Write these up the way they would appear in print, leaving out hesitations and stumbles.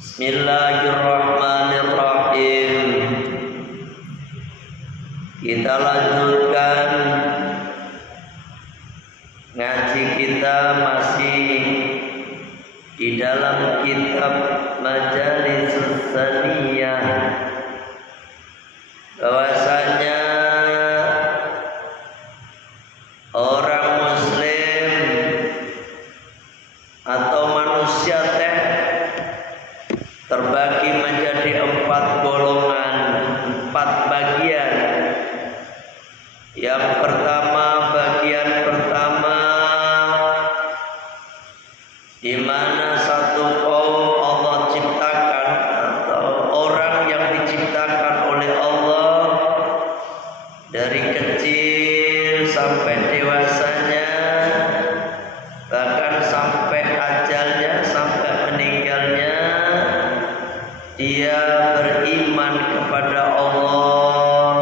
Bismillahirrahmanirrahim. Kita lanjutkan ngaji kita masih di dalam kitab Majalisus Saniyah, bahwasanya orang muslim atau manusia terbagi menjadi 4 golongan, 4 bagian. Yang pertama, bagian pertama, di mana satu kaum Allah ciptakan atau orang yang diciptakan oleh Allah dari kecil sampai dewasanya, bahkan sampai ajalnya, sampai meninggalnya, dia beriman kepada Allah,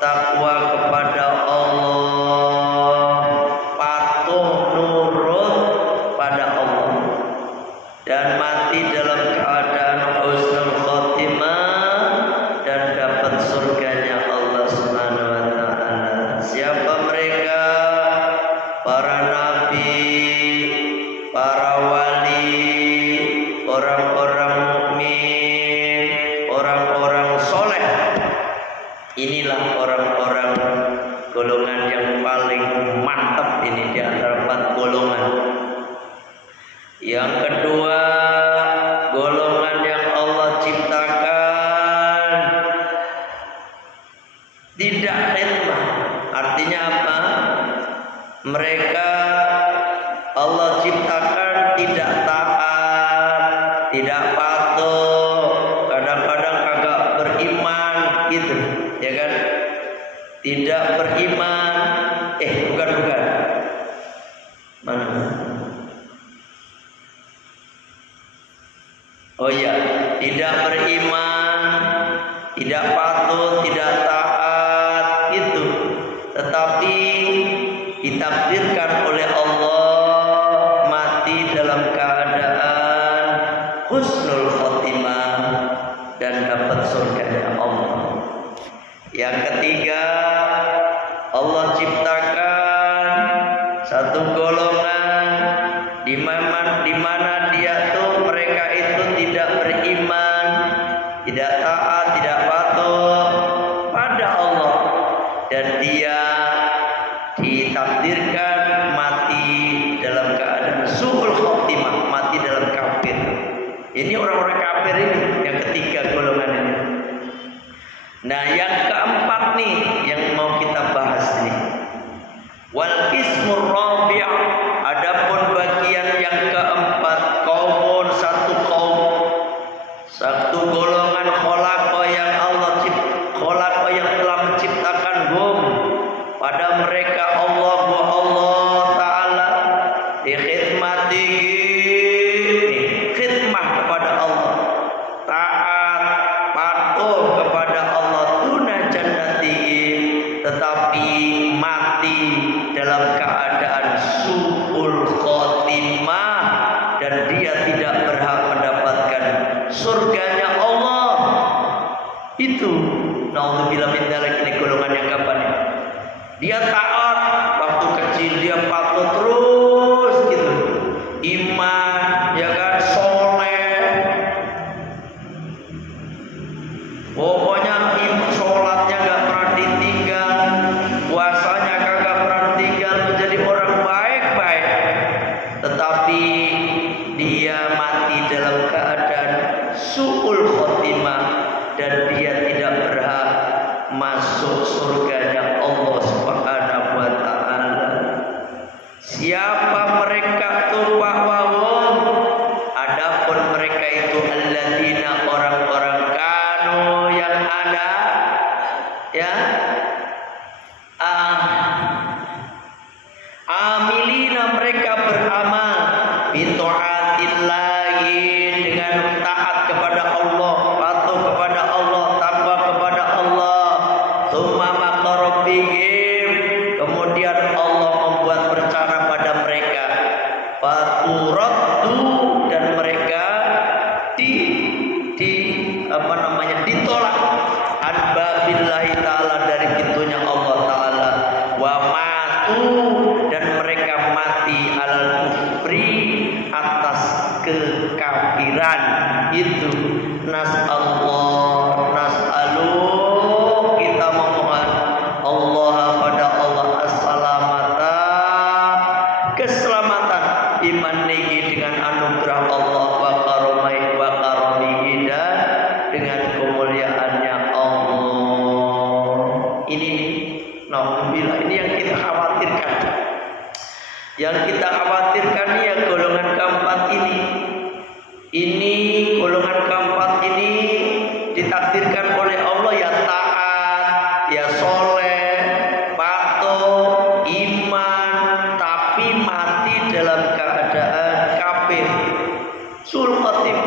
takwa kepada Allah, patuh nurut pada Allah, dan mati dalam keadaan husnul khotimah dan dapat surganya Allah Subhanahu wa taala. Siapa mereka? Para nabi, para wali, orang-orang mukmin, orang-orang soleh. Inilah orang-orang golongan yang paling mantap ini di antara 4 golongan. Yang kedua, golongan yang Allah ciptakan tidak khidmah. Artinya apa? Mereka Allah ciptakan tidak taat, tidak patuh, kadang-kadang agak beriman gitu, ya kan? Tidak beriman, bukan. Mana? Oh iya, tidak beriman, tidak patuh, tidak taat itu. Tetapi ditakdirkan oleh Allah mati dalam keadaan husnul khotimah dan dapat surganya Allah. Yang ketiga, Allah ciptakan satu golongan di mana dia tuh mereka itu tidak beriman, tidak taat, tidak patuh pada Allah, dan dia ditakdirkan mati dalam keadaan su'ul khotimah, mati dalam kafir. Ini orang-orang kafir ini, yang ketiga golongan ini. Nah, yang keempat nih yang mau kita bahas nih. Wal qismur rabi', adapun bagian yang keempat, kaumun, satu kaum, satu golongan khalaqa yang Allah khalaqa yang telah menciptakan pada mereka Allah Ta'ala di khidmatihi, khidmah kepada Allah, taat, patuh kepada Allah, tuna jannatihi, tetapi mati dalam keadaan su'ul khotimah dan dia tidak berhak mendapatkan surganya Allah. Itu naudzubillah min dzalik, ini golongan yang kapan ya? Dia taat waktu kecil, dia patuh terus gitu, iman, ya kan, soleh, pokoknya sholatnya gak pernah ditinggal, puasanya kagak pernah ditinggal, menjadi orang baik-baik. Tetapi dia mati dalam keadaan su'ul khotimah dan dia tidak berhak masuk surganya Allah Subhanahu wa taala. Siapa mereka tuh wahum? Adapun mereka itu alladzina, orang-orang kanu yang ada ya, amilina, mereka beramal bitaatillahi, dengan taat kepada Allah, patuh kepada Allah, takwa kepada Allah. Tsumma maqarrabihim, kemudian Allah membuat rencana pada mereka, faturaddu, dan mereka di kekafiran. Itu nas'allah, nas'alu, kita memohon Allah pada Allah as-salamata, keselamatan iman niki dengan anugerah Allah wa karamihi dan dengan kemuliaannya Allah. Ini naudzubillah, ini yang kita khawatirkan. Yang kita khawatirkan ya golongan keempat ini. Ini golongan keempat ini ditakdirkan oleh Allah ya taat, ya soleh, patuh, iman, tapi mati dalam keadaan kafir. Sul khatim,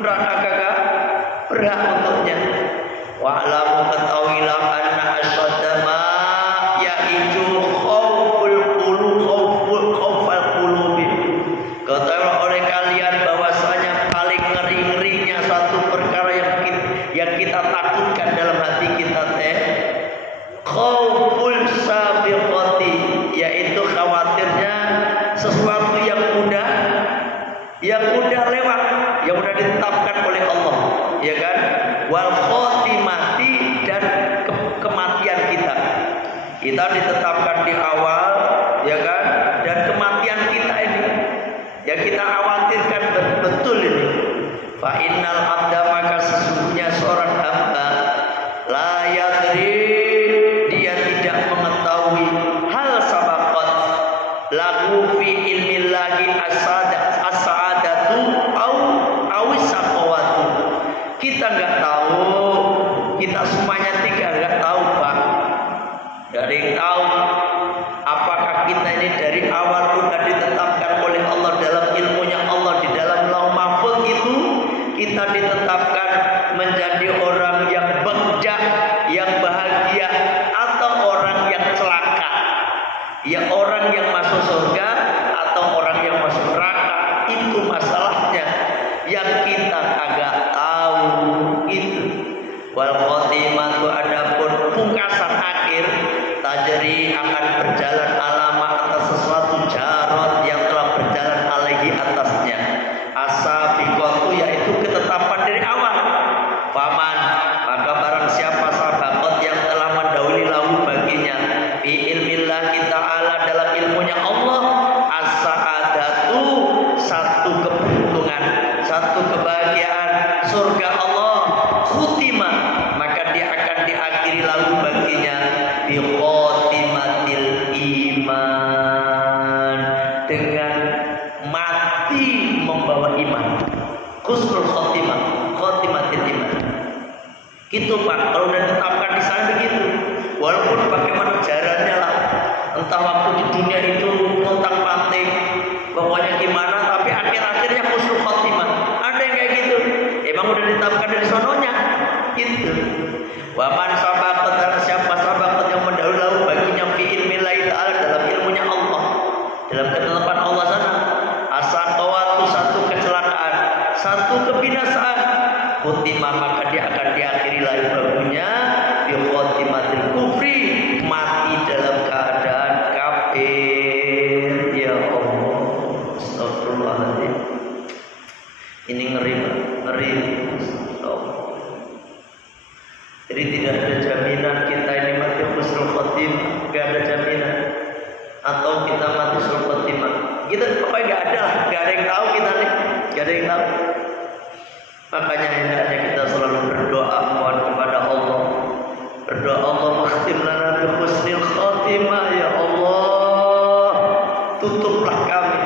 neraka kagak berat untuknya. Wa'lamu ketahuilah anna asyadama yaitu khawful qulubi. Ketahuilah oleh kalian bahwasanya paling ngeri-ngerinya satu perkara yang kita takutkan dalam hati kita teh khawful sabiqati, yaitu khawatirnya sesuatu yang udah lewat, yang udah ditetapkan oleh Allah, ya kan? Wal khotimati, dan kematian kita. Kita ditetapkan di awal, ya kan? Dan kematian kita ini yang kita khawatirkan betul ini. Fa innal abda, maka sesungguhnya seorang hamba la yadri, dia tidak mengetahui hal sabaqat lahu fi ilmillahi as-sa'adatu au saqawatu. Kita enggak tahu, kita semuanya enggak tahu, Pak. Enggak ada yang tahu apakah kita ini dari awal sudah ditetapkan oleh Allah dalam ilmunya Allah di dalam Lauh Mahfuz itu kita ditetapkan menjadi orang yang bagja, yang bahagia, atau orang yang celaka, ya orang yang masuk surga atau orang yang masuk neraka. Itu masalahnya yang kita kagak tahu itu. Wal khotimatu, adapun pungkasan akhir, tajri akan berjalan alama atas sesuatu jarot yang telah berjalan alaihi atasnya. Asabiqatu, yaitu ketetapan dari awal. Faman, maka barang siapa sabaqat yang telah mendahului lahu baginya fi ilmillah ta'ala, dalam ilmunya Allah, as-sa'adatu, satu keberuntungan, satu kebahagiaan, surga Allah, khutimah, maka dia akan diakhiri lahu baginya bi khotimatil iman, dengan mati membawa iman. Husnul khotimah, khotimatil iman. Gitu Pak, kalau udah ditetapkan di sana begitu. Walaupun bagaimana jalannya lah, entah waktu di dunia itu montang panting, pokoknya gimana, tapi akhir-akhirnya husnul khotimah. Ada yang kayak gitu. Emang udah ditetapkan dari sononya. Gitu. Waman sabaqat, dan siapa sabaqat yang mendahului baginya fi ilmillahi ta'ala, dalam ilmunya Allah, dalam ketetapan Allah sana, asaqawatu, satu kecelakaan, satu kebinasaan, khotimah, maka dia akan diakhiri lagi baginya bi khotimatil kufri, mati dalam keadaan kafir. Ya Allah, astagfirullahaladzim. Ini ngeri, ngeri. Jadi tidak ada jaminan kita ini mati husnul khotimah, gak ada jaminan. Atau kita mati husnul khotimah, kita pokoknya gak ada lah, gak ada yang tahu kita nih, gak ada yang tahu. Makanya hendaknya kita selalu berdoa, mohon kepada Allah, berdoa Allah makhtim lana bi husnil khotimah. Ya Allah, tutuplah kami,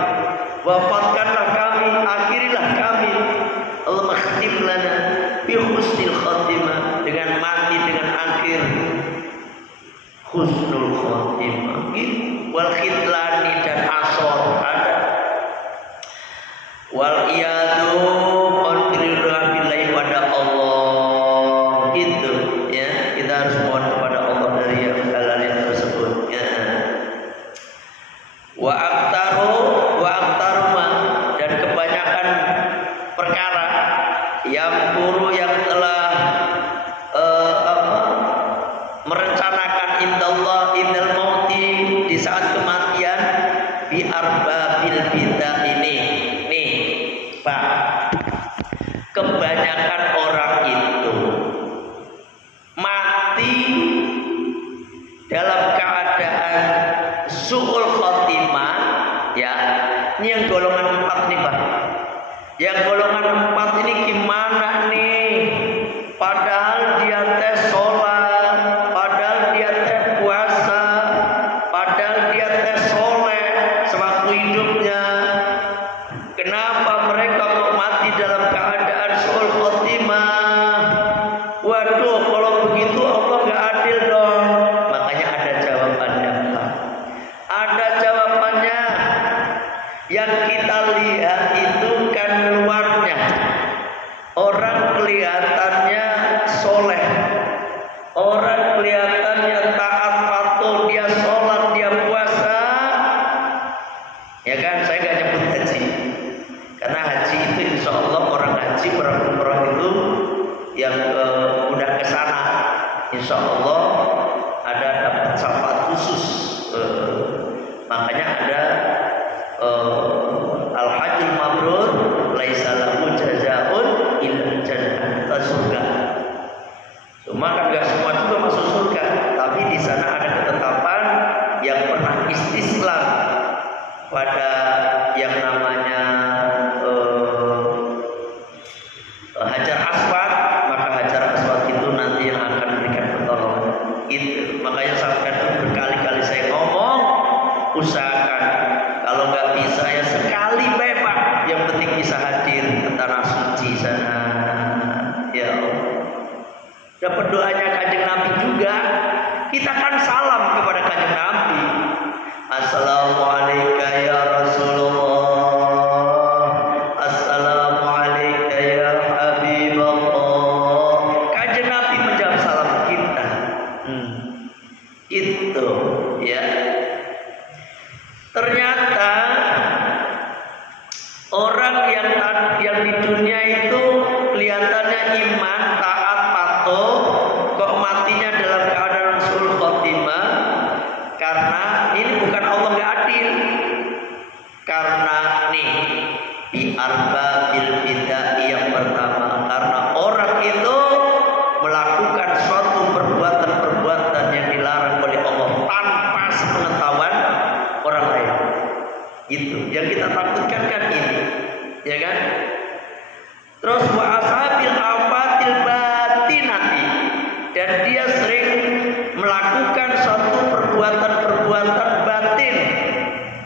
wafatkanlah kami, akhirilah kami. Allah makhtim lana bi husnil khotimah, dengan mati dengan akhir husnul khotimah. Wal khidlani, dan asor ada. Wal iyadu, billahi, pada Allah. Itu ya, kita harus mohon kepada Allah dari hal yang tersebut ya. Wa aktaruma, dan kebanyakan perkara yang guru yang telah merencanakan indallah indal mauti, di saat kematian, bi arbabil bidah ini. Nih Pak, kebanyakan orang itu mati dalam keadaan su'ul khotimah, ya. Ini yang golongan 4 nih, Pak. Yang golongan 4 ini gimana nih? Padahal dia tes sholat, padahal dia tes puasa, padahal dia tes soleh sewaktu hidupnya. Kenapa mereka kok mati dalam keadaan su'ul khotimah? Waduh, kalau begitu Allah nggak adil dong. Makanya ada jawabannya, Pak. Ada jawabannya. Yang kita lihat itu kan luarnya. Orang kelihatannya soleh, orang kelihatannya taat patuh, dia sholat, dia puasa, ya kan? Saya nggak nyebut haji, karena haji itu insya Allah orang haji, orang umroh itu yang udah kesana, insya Allah ada dapat syafaat khusus. Makanya ada al-hajjul mabrur laisa lahu jazaa'un illa jannah, surga. Cuma kan nggak semua juga masuk surga, tapi di sana ada ketetapan yang pernah istislam pada yang namanya Hajar Aswad, maka Hajar Aswad itu nanti yang akan memberikan pertolongan. Itu makanya sampai berkali-kali saya ngomong, usahakan kalau nggak bisa ya sekali Pak, yang penting bisa hadir ke tanah suci sana, ya Allah. Dapat doanya Kanjeng Nabi juga. Kita kan salam kepada Kanjeng Nabi. Assalamualaikum ya Rasulullah, Assalamualaikum ya Habibullah. Kanjeng Nabi menjawab salam kita. Itu ya. Ternyata orang yang di dunia itu kelihatannya iman, taat, patuh, kok matinya dalam keadaan su'ul khotimah. Karena ini bukan Allah nggak adil, karena nih bi arbabil bid'ah yang pertama, karena orang itu melakukan suatu perbuatan yang dilarang oleh Allah tanpa sepengetahuan orang lain. Itu yang kita takutkan kan ini, ya kan? Terus wa ashabil afatil batinati, dan dia sering melakukan suatu perbuatan batin.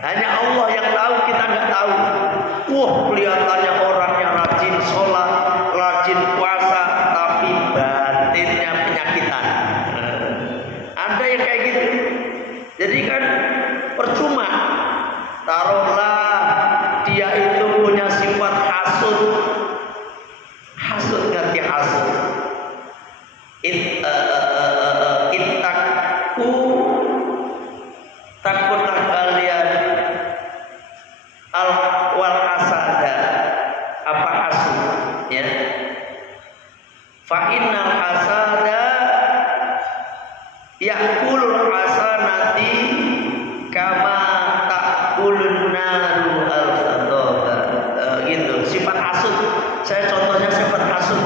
Hanya Allah yang tahu, kita nggak tahu. Wah, kelihatannya orangnya rajin sholat, rajin puasa, tapi batinnya penyakitan. Ada yang kayak gitu. Jadi kan percuma. Taruhlah dia itu punya sifat hasud. Hasud, ngerti hasud? Takutlah kalian wal hasada. Apa hasud? Ya. Fa innal hasada ya'kulul hasanati kama ta'kulun naru al-sadaqah. Gitu. Sifat hasud. Saya contohnya sifat hasud.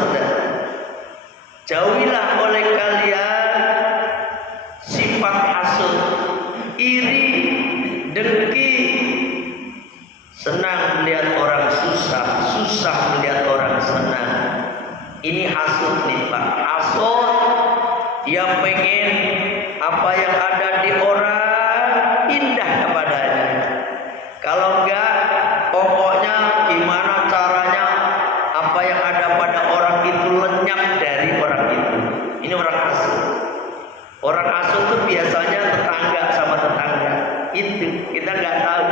Jauhilah oleh kalian sifat hasud, iri, dengki, senang melihat orang susah, susah melihat orang senang. Ini hasud nih Pak. Hasud, dia pengen apa yang ada di orang indah kepadanya. Kalau enggak, pokoknya gimana caranya apa yang ada pada orang itu lenyap dari orang itu. Ini orang hasud. Orang hasud itu biasanya tetangga sama tetangga. Itu kita nggak tahu.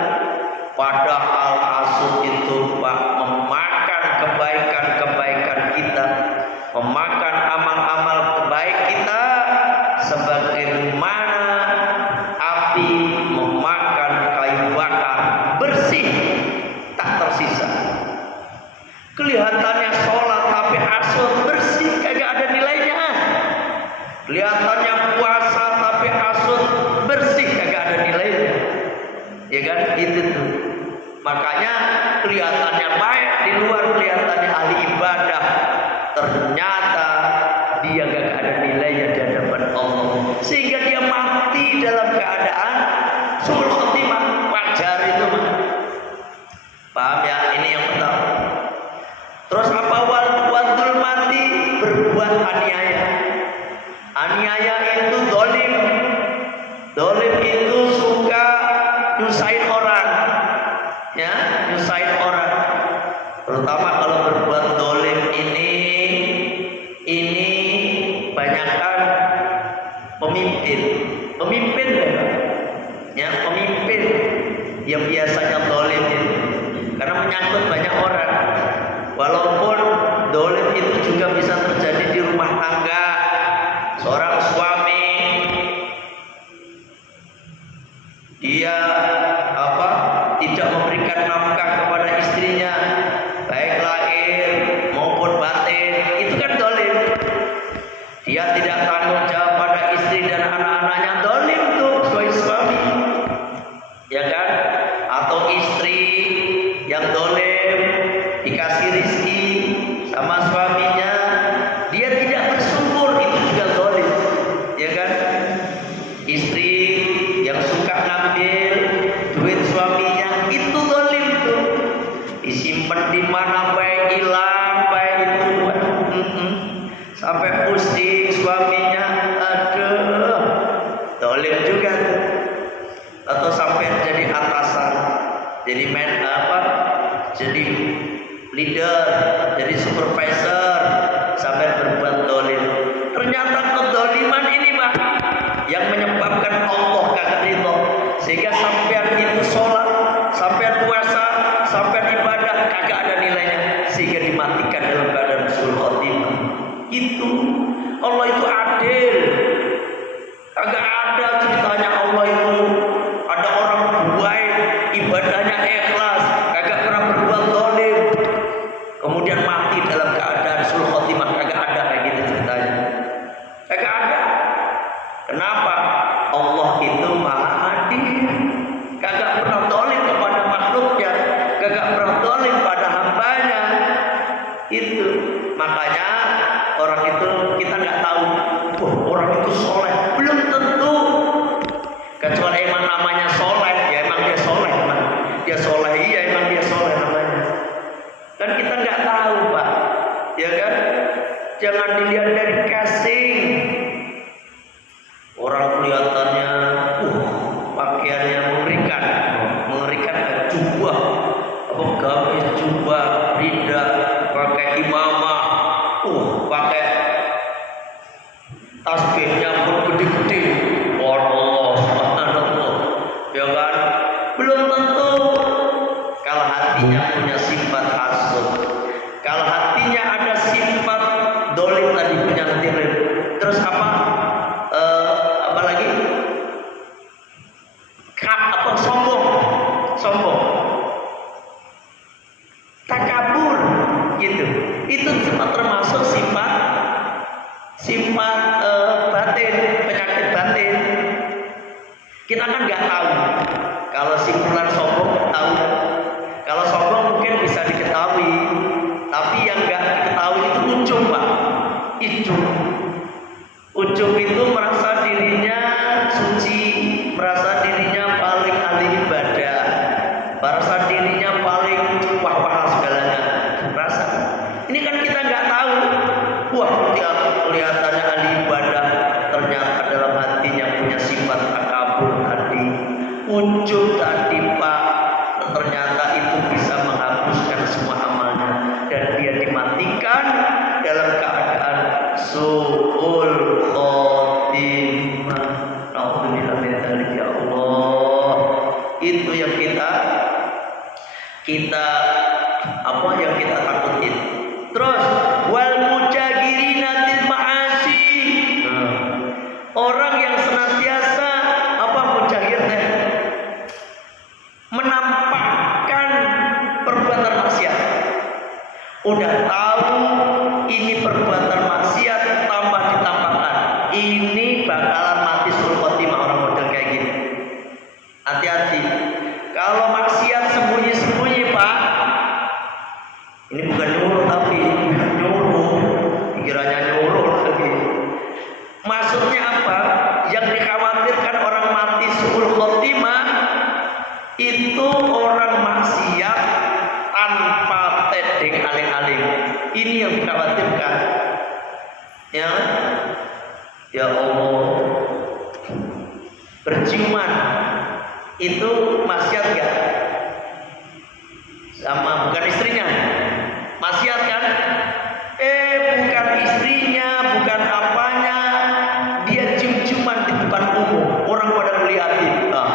Padahal hasud itu Pak memakan kebaikan kita, memakan amal-amal baik kita, sebagaimana api memakan kayu bakar, bersih tak tersisa. Kelihatannya sholat tapi hasud, bersih kagak ada nilainya. Kelihatannya puasa tapi hasud, bersih kagak ada nilainya. Ya kan, itu tuh. Makanya kelihatannya baik di luar Terus apa wadul mati? Berbuat aniaya. Aniaya itu dolim. Dolim itu suka nyusahin orang, ya, nyusahin orang. Terutama kalau berbuat dolim ini banyakkan pemimpin ya, pemimpin yang biasanya dolim itu, karena menyangkut banyak orang. Walaupun dolim itu juga bisa terjadi di rumah tangga. Seorang suami dia tidak memberikan nafkah kepada istrinya, baik lahir maupun batin, itu kan dolim. Dia tidak tanggung jawab pada istri dan anak-anaknya, dolim tuh sebagai suami, ya kan? Atau istri yang dolim, dikasih rizki sama suaminya, dia tidak bersyukur, itu juga dolim, ya kan? Istri yang suka ngambil duit suaminya, itu dolim tuh. Disimpan di mana baik hilang, baik itu sampai pusing suaminya, aduh, dolim juga tuh. Atau sampai jadi atasan, jadi jadi leader, jadi supervisor, sampai berbuat dolim. Ternyata kedoliman ini Pak yang menyebabkan Allah kagak ridho, sehingga sampean itu sholat, sampean puasa, sampean ibadah kagak ada nilainya, sehingga dimatikan dalam keadaan suul khotimah. Itu Allah itu adil. Kagak ada ceritanya Allah itu ada orang baik, ibadahnya ikhlas, kagak pernah berbuat dolim, kemudian mati dalam keadaan suul khotimah. Kagak ada kayak gitu ceritanya, kagak ada. Kenapa? Allah itu maha adil, kagak pernah dolim kepada makhluknya, kagak pernah dolim pada hambanya. Itu makanya orang itu kita nggak tahu, orang itu soleh, belum tentu. Kecuali emang namanya soleh, ya emang dia soleh, emang dia soleh, iya emang dia soleh namanya. Kan kita nggak tahu Pak, ya kan? Jangan dilihat dari casing. Orang kelihatannya, pakaiannya mengerikan, jubah, gamis, jubah, rida, pakai imamah, pakai tasbihnya pun gede-gede, Allah, subhanallah, ya kan? Belum tentu. Kalau hatinya punya sifat hasud, kalau hatinya ada sifat dolim tadi, punya hati dolim, terus apa lagi? Sombong, takabur, gitu. Itu cuma termasuk sifat batin, penyakit batin. Kita kan nggak tahu. Kalau simpulan sombong nggak tahu. Kalau sombong mungkin bisa diketahui, tapi yang nggak diketahui itu ujub Pak. Ujub itu merasa dirinya suci, merasa dirinya paling ahli ibadah, merasa dirinya paling wah segalanya. Merasa. Ini kan kita nggak tahu. Dia kelihatannya ahli ibadah, ternyata dalam hatinya punya sifat takabur tadi, ujub tadi Pak. Ternyata itu bisa menghapuskan semua amalnya, dan dia dimatikan dalam keadaan suul khotimah. Alhamdulillah min dzalik, ya Allah. Itu yang kita yang kita takutin. Terus wal mujagirina til ma'asi. Orang yang senantiasa mujahir menampakkan perbuatan maksiat. Udah tahu ini perbuatan maksiat, tambah ditampakkan, ini bakalan mati suul khotimah. Orang model kayak gini, hati-hati. Kalau maksiat sembunyi-sembunyi Pak, ini bukan nyuruh, tapi nyuruh, pikirannya nyuruh lagi. Maksudnya apa? Yang dikhawatirkan orang mati suul khotimah itu orang maksiat tanpa ini aling-aling. Ini yang dikhawatirkan. Ya, ya Allah, berciuman itu maksiat gak? Sama bukan istrinya, maksiat kan? Bukan istrinya, bukan apanya, dia cium-ciuman di depan umum, orang pada melihatin. Nah,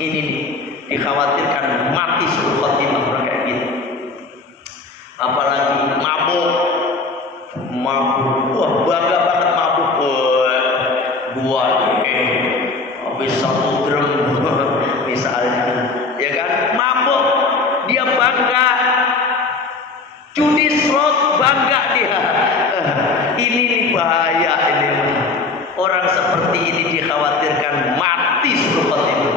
ini nih, dikhawatirkan mati suul khotimah orang kayak gitu. Apalagi mabuk, wah bangga banget mabuk, gua habis 1 drum misalnya, ya kan, mabuk dia bangga, judi slot bangga dia. Ini nih bahaya ini. Orang seperti ini dikhawatirkan mati suul khotimah.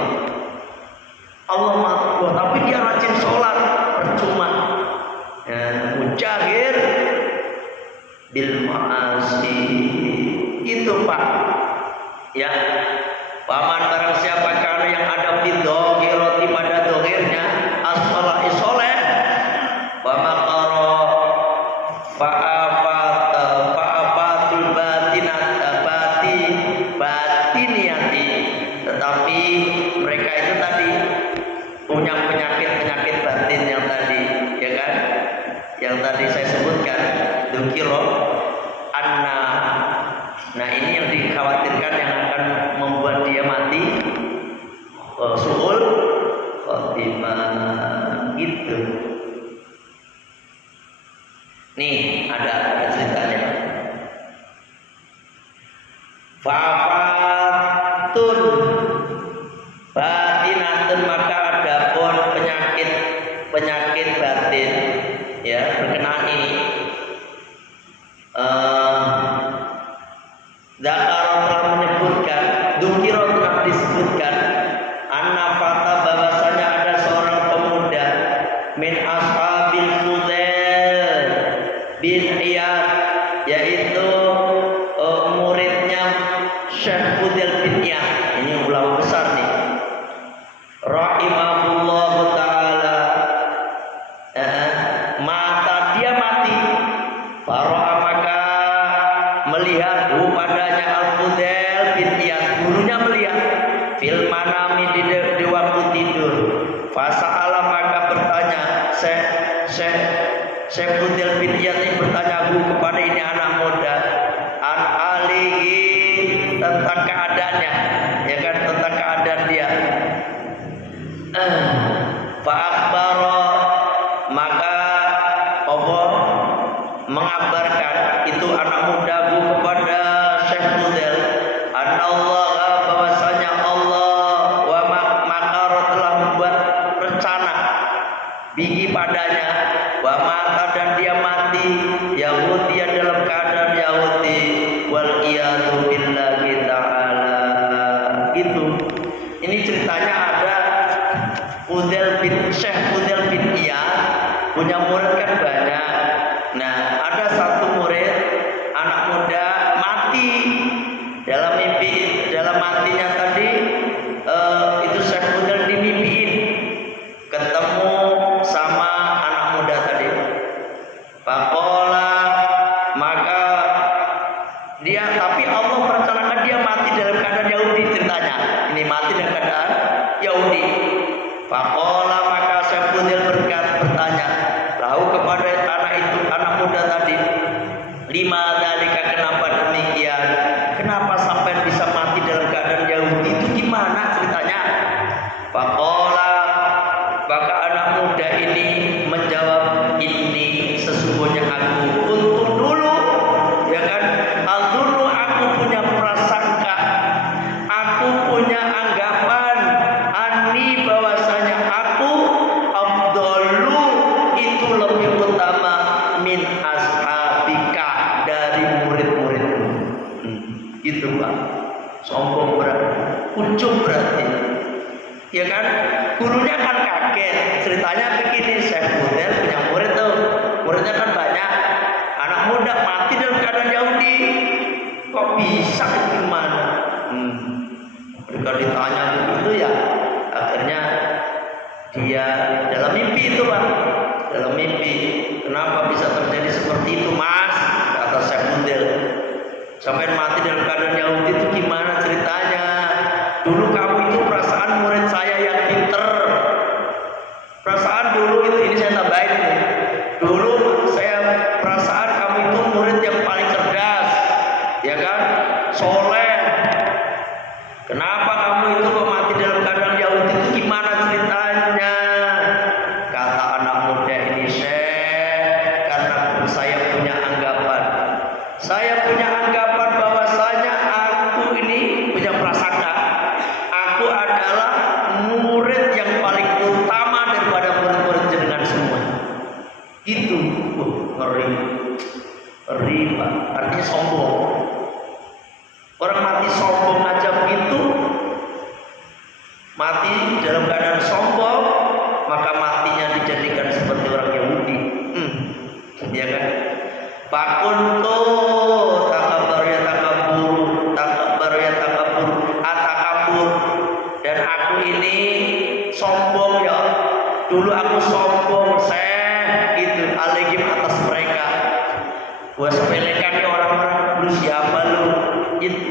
Allah maha, tapi dia rajin sholat, percuma. Mujahir bil ma'asi itu Pak. Ya, paman barang siapa karena yang ada bidhahirati pada dohirnya as-sholah isoleh wa maqara fa'afatul batiniyati, tetapi mereka itu tadi punya penyakit batin yang tadi, ya kan, yang tadi saya sebutkan, dzukira anna. Nah, ini yang dikhawatirkan yang akan membuat dia mati suul khotimah gitu. Nih ada ceritanya. Fafatun batinatun, maka ada pun penyakit batin, ya, berkenaan ini. Zakar telah menyebutkan, dzukira telah disebutkan, anna fata bahwasanya ada seorang pemuda min ashabil Fudail bin Iyad, yaitu muridnya Syekh Fudail bin Iyad. Ini ulama besar nih, rahimahullahu ta'ala. Dia mati, faro'a, maka melihat padanya Al-Fudail bin Iyad, gurunya melihat fil manami di waktu tidur. Fasa'ala, maka bertanya Syekh Fudail bin Iyad ini bertanya kepada ini anak muda, an alihi, tentang keadaannya, ya kan, tentang keadaan dia. Fa'akhbara, maka Allah mengabarkan itu anak muda kepada Syekh Fudail, Allah, bahwasanya Allah wa makara telah membuat rencana bihi padanya, wa mata, dan dia mati, Yahudi dalam keadaan Yahudi, wal iyadu billahi ta'ala. Itu ini ceritanya ada Syekh Fudail bin Iyad punya murid kan banyak. Nah, ada satu murid anak muda mati dalam mimpi. Dalam matinya tadi itu Syekh Fudail dimimpiin ketemu sama anak muda tadi. Faqala, maka dia, tapi Allah merencanakan dia mati dalam keadaan Yahudi ceritanya. Ini mati dalam keadaan Yahudi. Faqala, maka Syekh Fudail bertanya lahu kepada anak muda tadi, lima dalika, kenapa demikian, kenapa sampai bisa mati dalam keadaan Yahudi, itu gimana ceritanya? Faqala, maka anak muda ini menjawab, ini sesungguhnya aku untung dulu, ya kan, al-dulu, aku punya prasangka, aku punya anggapan, ani, bahwasanya aku afdalu, itu lebih utama, min ashabika, dari murid-muridmu. Gitu Pak, sombong berarti, ujub berarti, ya kan. Gurunya kan kaget, ceritanya begini, Syekh Fudail punya murid tuh, muridnya kan banyak, anak muda mati dalam keadaan Yahudi, kok bisa, gimana? Mereka ditanya begitu ya, akhirnya dia dalam mimpi itu Pak, dalam mimpi Sampai mati dalam keadaan Yahudi itu gimana ceritanya? Dulu kamu itu perasaan murid saya yang pinter. Perasaan dulu itu, ini saya tambahin nih. Dulu saya perasaan kamu itu murid yang paling cerdas, ya kan? Soleh. Kenapa kamu itu kok mati dalam keadaan Yahudi itu gimana ceritanya? Kata anak muda ini, Syekh, karena saya punya anggapan. Saya punya anggapan bahwasanya aku ini punya prasangka. Aku adalah murid yang paling utama daripada murid-murid jenengan semua. Itu ngeri. Ngeri, Pak. Artinya sombong. Orang mati sombong aja begitu, mati dalam keadaan sombong, maka matinya dijadikan seperti orang Yahudi. Ya kan? Fakuntu takabur ya takabur, takabur ya takabur, atakabur. Dan aku ini sombong ya. Dulu aku sombong, itu alegim atas mereka. Gua sepelekan ya orang-orang, lu siapa lu? Itu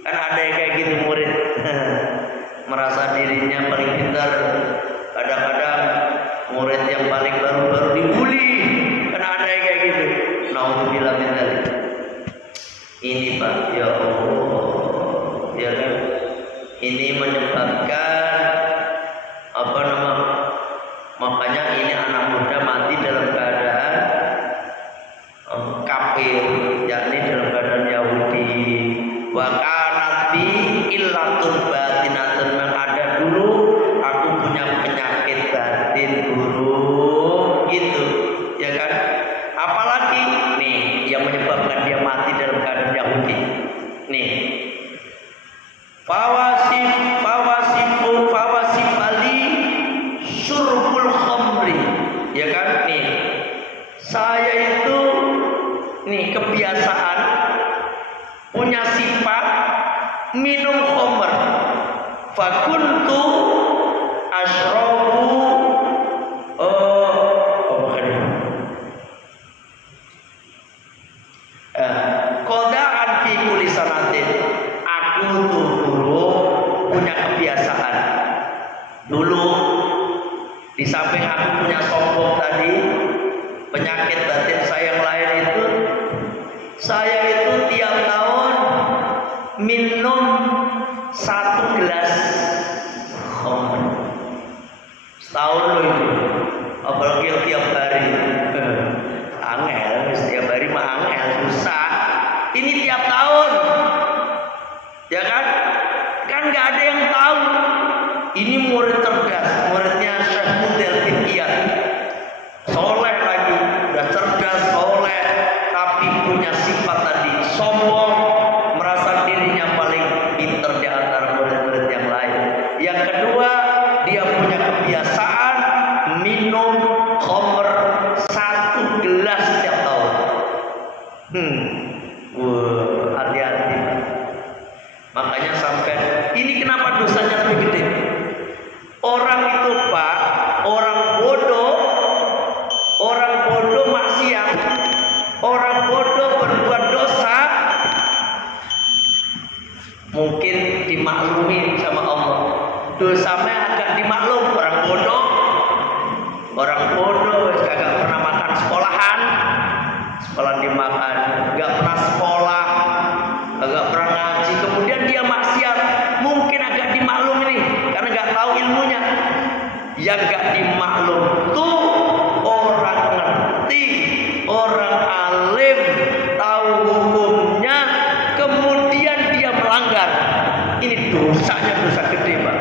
kan ada yang kayak gitu murid. Merasa dirinya paling pintar. Kadang-kadang murid yang paling baru-baru dibully. Kan ada yang kayak gitu. Nauzubillah min dzalik. Ini Pak, ya Allah. Ya kan? Ini menyebabkan apa nama? Makanya ini anak muda mati dalam keadaan kafir, yakni dalam keadaan Yahudi. Wa kanat bi illatun batinatun, yang ada dulu aku punya penyakit batin buruk gitu, ya kan? Apalagi nih yang menyebabkan dia mati dalam keadaan Yahudi. Nih. Fawasif ali syurbul khamri. Ya kan? Nih. Saya itu nih kebiasaan punya sifat minum khamr. Fakuntu asyrabu qada'an fi kulli sanatin. Aku tuh dulu punya kebiasaan. Dulu di samping aku punya sombong tadi, penyakit batin saya yang lain itu, saya itu tiap tahun minum 1 gelas khamr. Setahun loh itu. Apalagi tiap hari. Angel, setiap hari mah angel, susah. Ini tiap tahun. Ya kan? Kan nggak ada yang tahu. Ini murid cerdas, muridnya Syekh Mudel bin Iyad. Soleh lagi, udah cerdas, soleh, tapi punya sifat tadi sombong, merasa dirinya paling pintar di antara murid-murid yang lain. Yang kedua, dia punya kebiasaan minum khamr 1 gelas setiap tahun. Hati-hati. Makanya sampai ini kenapa dosanya lebih gede? Orang itu Pak, orang bodoh maksiat, orang bodoh berbuat dosa, mungkin dimaklumi sama Allah. Dosanya agak dimaklum. Orang bodoh agak pernah makan sekolahan, sekolah dimakan, nggak pernah sekolah, agak pernah ngaji, kemudian dia maksiat, mungkin agak dimaklum ini karena nggak tahu ilmunya. Yang nggak dimaklum tuh orang ngerti, orang alim, tahu hukumnya, kemudian dia melanggar. Ini dosanya dosa gede, Pak.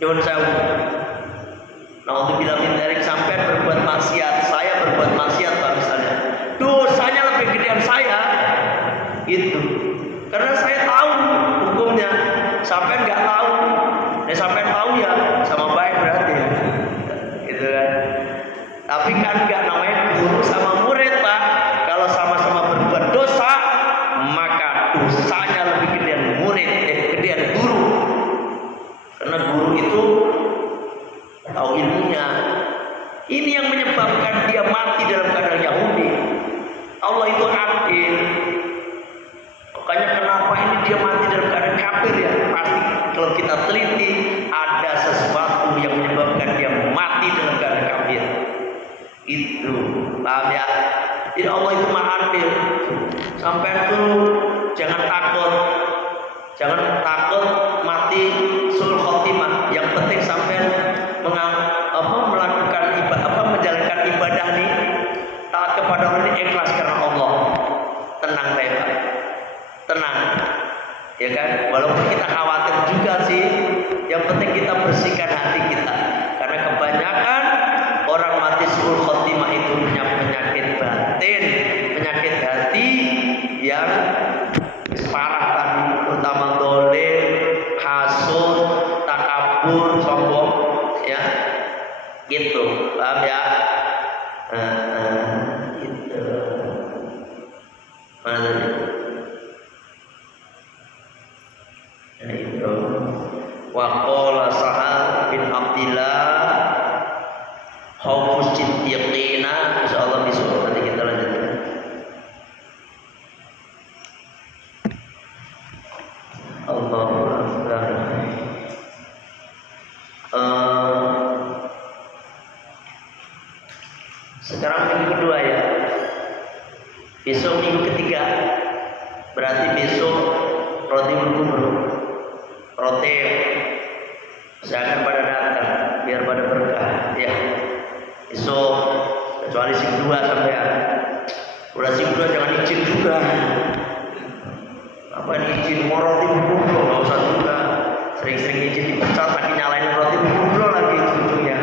Nyuwun sewu. Nauzubillah min dzalik, sampai berbuat maksiat, saya berbuat maksiat Pak misalnya, dosanya lebih gedean saya, itu karena saya tahu hukumnya, sampai nggak tahu, sampai tahu ya sama baik berarti ya, gitu kan. Tapi kan nggak namanya guru sama murid Pak. Kalau sama-sama berbuat dosa, maka dosanya lebih gedean murid, gedean guru, karena guru itu tahu ilmunya. Ini yang menyebabkan dia mati dalam keadaan Yahudi. Allah itu adil. Makanya kenapa ini dia mati dalam keadaan kafir ya? Pasti kalau kita teliti ada sesuatu yang menyebabkan dia mati dalam keadaan kafir. Itu, paham ya? Jadi Allah itu maha adil. Sampai itu jangan takut mati sul khotimah. Yang penting sampai melakukan ibadah, menjalankan ibadah nih taat kepada Allah ini ikhlas karena Allah. Tenang Pak, tenang, ya kan? Walaupun kita khawatir juga sih, yang penting kita bersihkan hati kita. Karena kebanyakan orang mati sul khotimah itu punya penyakit batin, penyakit hati yang parah tadi, terutama dolim, hasud, takabur, sombong, ya, gitu, paham ya? Gitu. Mana tadi? Nah, itu. Waqala Sa'ad bin Abdillah khawfus siddiqina, insyaallah besok nanti kita lanjutkan. Allahu Akbar. Sekarang minggu kedua ya. Besok minggu ketiga. Berarti besok roti berkumpul. Roti jangan pada datang biar pada berkah ya. Besok kecuali si kedua sampai udah si kedua jangan izin juga. Apa ini izin mau roti berkumpul nggak usah juga. Sering-sering izin dipecat lagi nyalain roti berkumpul lagi ujungnya.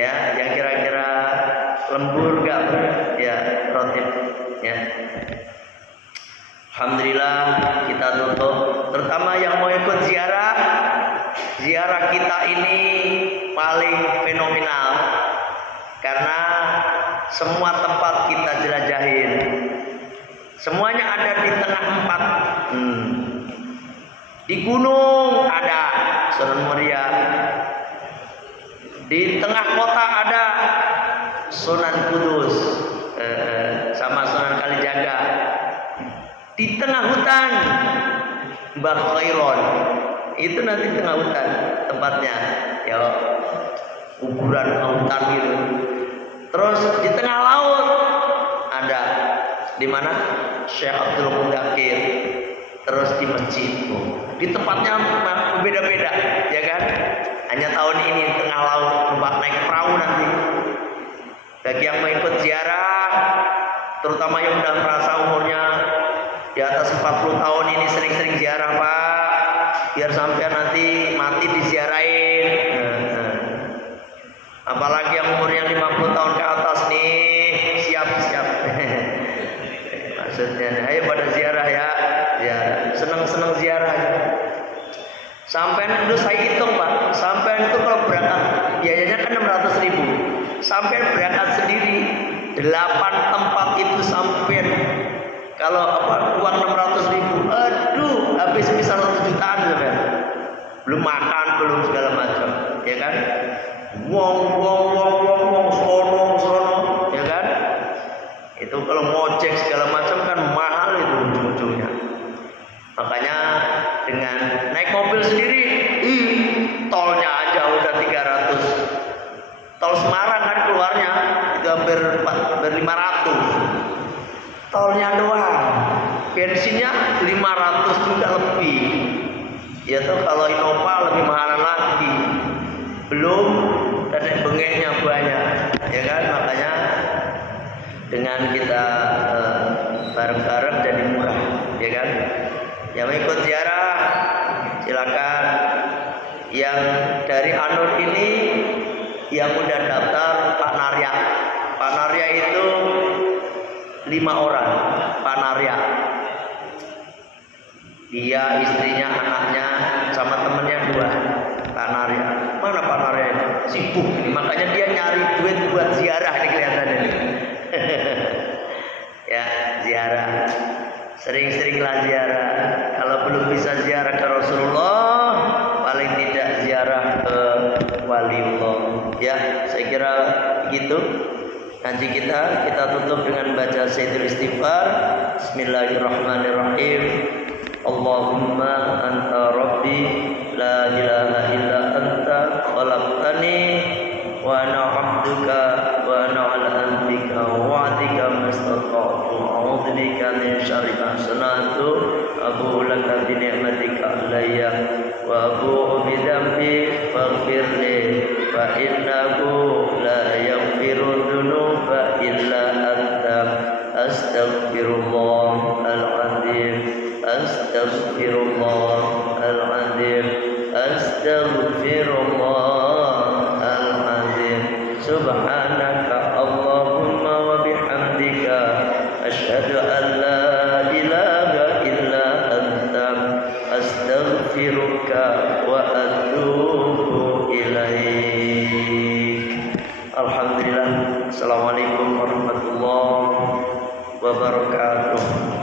Ya, yang kira-kira lembur nggak ya roti ya. Alhamdulillah kita tutup. Terutama yang mau ikut ziarah kita ini paling fenomenal karena semua tempat kita jelajahin. Semuanya ada di tengah empat. Di gunung ada Sunan Muria. Di tengah kota ada Sunan Kudus sama Sunan Kalijaga. Di tengah hutan Mbah Khairon. Itu nanti tengah hutan tempatnya. Ya, kuburan hutan gitu. Terus di tengah laut ada di mana? Syekh Abdul Mudakir. Terus di masjid. Di tempatnya berbeda-beda, ya kan? Hanya tahun ini tengah laut, tempat naik perahu nanti. Bagi yang mau ikut ziarah, terutama yang udah merasa umurnya di atas 40 tahun ini sering-sering ziarah Pak, biar sampai nanti mati diziarahin. Apalagi yang umurnya 50 tahun ke atas nih, siap-siap. Maksudnya, ayo pada ziarah ya, senang-senang ziarah. Sampai itu saya hitung Pak, sampai itu kalau berangkat biayanya kan 600.000, sampai berangkat sendiri 8 tempat itu sampai kalau uang 600.000, aduh habis bisa 1 jutaan sampai. Belum makan, belum segala macam, ya kan? Wong sono, ya kan? Itu kalau ngojek segala macam kan mahal itu ujung-ujungnya. Makanya dengan naik mobil sendiri, tolnya aja udah 300. Tol Semarang kan keluarnya itu hampir 500. Tolnya doang. Bensinnya 500 juga lebih. Ya tuh kalau Innova lebih mahalan lagi. Belum dadek bengeknya banyak, ya kan? Makanya dengan kita bareng-bareng jadi murah, ya kan? Yang mau ikut ziarah silakan. Yang dari Anur ini yang udah daftar Pak Narya. Pak Narya itu 5 orang Pak Narya. Dia, istrinya, anaknya, sama temennya 2 Pak Narya. Mana Pak Narya ini? Sibuk ini. Makanya dia nyari duit buat ziarah ini kelihatannya nih. Ya, ziarah. Sering-seringlah ziarah. Kalau belum bisa ziarah ke Rasulullah, paling tidak ziarah ke waliullah. Ya, saya kira begitu. ngaji kita tutup dengan baca Sayyidul Istighfar. Bismillahirrahmanirrahim. Allahumma anta rabbi la ilaha illa anta khalaqtani wa ana 'abduka wa ana 'ala ahdika wa wa'dika mastata'tu a'udzu bika min syarri ma sana'tu abu'u laka bi ni'matika alayya wa abu'u bi dhanbi faghfir li fa innahu la yaghfiru dzunuba illa anta astaghfirullahal azim astaghfirullahal azim astaghfirullahal azim subhanaka allahumma wa bihamdika asyhadu an la ilaha illa anta astaghfiruka wa atubu ilaik. Alhamdulillah. Assalamualaikum warahmatullahi wabarakatuh.